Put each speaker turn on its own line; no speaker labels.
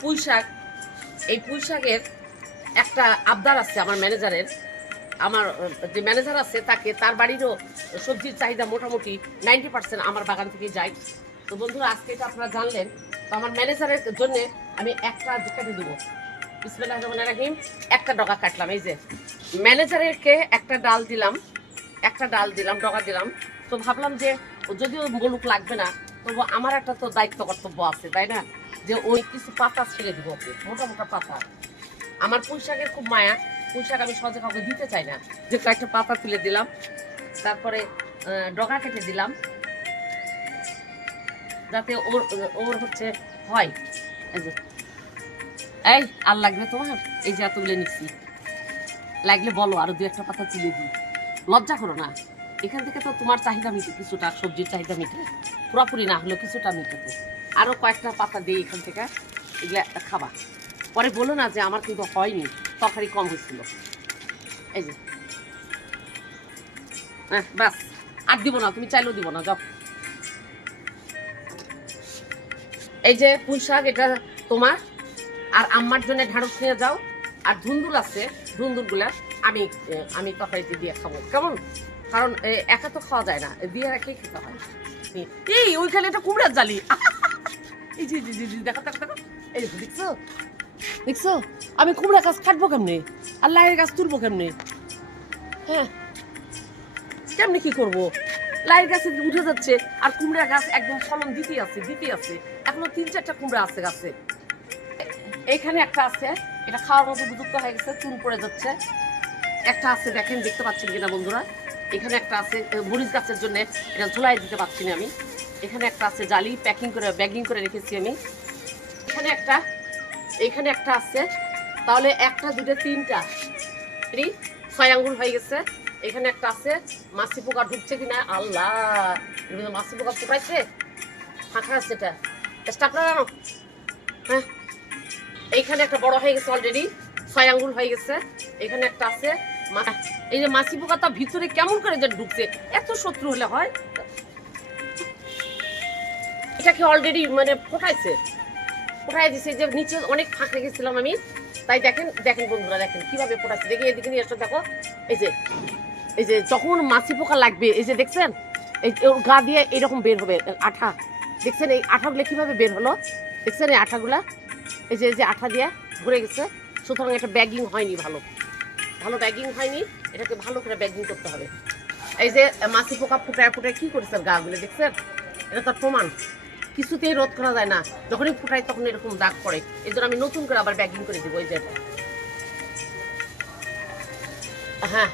পুঁই শাক এই পুঁই শাকের একটা আবদার আছে আমার ম্যানেজারের। আমার, যে ম্যানেজার আছে তাকে তার বাড়িরও সবজির চাহিদা মোটামুটি নাইনটি পার্সেন্ট আমার বাগান থেকে যায়। তো বন্ধুরা, আজকে এটা আপনারা জানলেন। তো আমার ম্যানেজারের জন্য আমি একটা কেটে দেবো। বিসমিল্লাহ রহমান রাহিম, একটা ডগা কাটলাম, এই যে। ম্যানেজারেরকে একটা ডাল দিলাম, একটা ডাল দিলাম, ডগা দিলাম। তো ভাবলাম যে যদিও বলুক লাগবে না তবু আমার একটা তো দায়িত্ব কর্তব্য আছে, তাই না? যে ওই কিছু পাতা ছেড়ে দিব ওকে, মোটা মোটা পাতা। আমার পুঁই শাকের খুব মায়া পুঁই শাক আমি সহজে কাউকে দিতে চাই না। যে কয়েকটা পাতা তুলে দিলাম, তারপরে ডগা কেটে দিলাম। যাতে ওর ওর হচ্ছে হয়। এই, আর লাগবে তোমার? এই যে এতগুলো নিচ্ছি। লাগলে বলো, আরও দু একটা পাতা তুলে দিই। লজ্জা করো না। এখান থেকে তো তোমার চাহিদা মিটে, কিছুটা সবজির চাহিদা মিটে, পুরোপুরি না হলেও কিছুটা মিটেছে আরও কয়েকটা পাতা দিই এখান থেকে এগুলা খাবা। পরে বলো না যে আমার কিন্তু হয়নি, তরকারি কম হয়েছিল। এই যে। হ্যাঁ ব্যাস আর দিব না, তুমি চাইলেও দিব না, যাও। এই যে পুঁই শাক, এটা তোমার। আর আম্মার জন্য ঢাড়স নিয়ে যাও। আর ধুন্দুল আছে, ধুন্দুলগুলা আমি আমি তরকারিতে দিয়ে খাব। কেমন? কারণ একা তো খাওয়া যায় না। দিয়ে রেখেই খেতে হয়। এই- ওইখানে একটা কুমড়ার জালি। এই জি জি জি দেখো দেখো দেখো। এই দেখো, দেখছ? দেখছ? আমি কুমড়া গাছ কাটবো কেমনে? আর লাইয়ের গাছ তুলবো কেমনে? হ্যাঁ। কেমনে কি করব? লাইয়ের গাছে উঠে যাচ্ছে, আর কুমড়া গাছ একদম ফলন দিতে আছে দিতে আছে। এখনও তিন, চারটা কুমড়া আছে গাছে। এইখানে একটা আছে, এটা খাওয়ার মতো উপযুক্ত হয়ে গেছে চুন পড়ে যাচ্ছে। একটা আছে, দেখেন, দেখতে পাচ্ছেন কিনা বন্ধুরা? এখানে একটা আছে মরিচ গাছের জন্য, এটা ঝোলাই দিতে পারছি না আমি। এখানে একটা আছে জালি প্যাকিং করে ব্যাগিং করে রেখেছি আমি। এখানে একটা এখানে একটা আছে, তাহলে একটা দুটো তিনটা এই ছয় আঙ্গুল হয়ে গেছে। এখানে একটা আছে, মাছি পোকা ঢুকছে কিনা? আল্লাহ মাছি পোকা ফুটাইছে? ফাঁকা আছে এটা। স্টাফ লাগানো হ্যাঁ। এইখানে একটা বড় হয়ে গেছে অলরেডি ছয় আঙ্গুল হয়ে গেছে। এখানে একটা আছে এই যে মাছি পোকাটা ভিতরে কেমন করে যে ঢুকছে, এত শত্রু হলে হয়? এটাকে অলরেডি মানে ফোটাইছে। ফোটাই দিছে যে নিচে অনেক ফাঁক রেখেছিলাম আমি। তাই দেখেন দেখেন বন্ধুরা, দেখেন কীভাবে ফোটাচ্ছে। দেখি এদিকে নিয়ে দেখো। এই যে এই যে যখন মাছি পোকা লাগবে, এই যে দেখছেন? এই গা দিয়ে এরকম বের হবে, আঠা। দেখছেন এই আঠাগুলো কীভাবে বের হলো? দেখছেন এই আঠাগুলা? এই যে এই যে আঠা দিয়ে ঘুরে গেছে। সুতরাং এটা ব্যাগিং হয়নি ভালো। ভালো ব্যাগিং হয়নি, এটাকে ভালো করে ব্যাগিং করতে হবে। এই যে মাছি পোকা ফুটায় ফুটায় কি করেছেন গাগুলো, দেখছেন? এটা তার প্রমাণ। কিছুতেই রোধ করা যায় না। যখনই ফুটায় তখন এরকম দাগ পড়ে। এই জন্য আমি নতুন করে আবার ব্যাগিং করে দিব, এই যে। হ্যাঁ।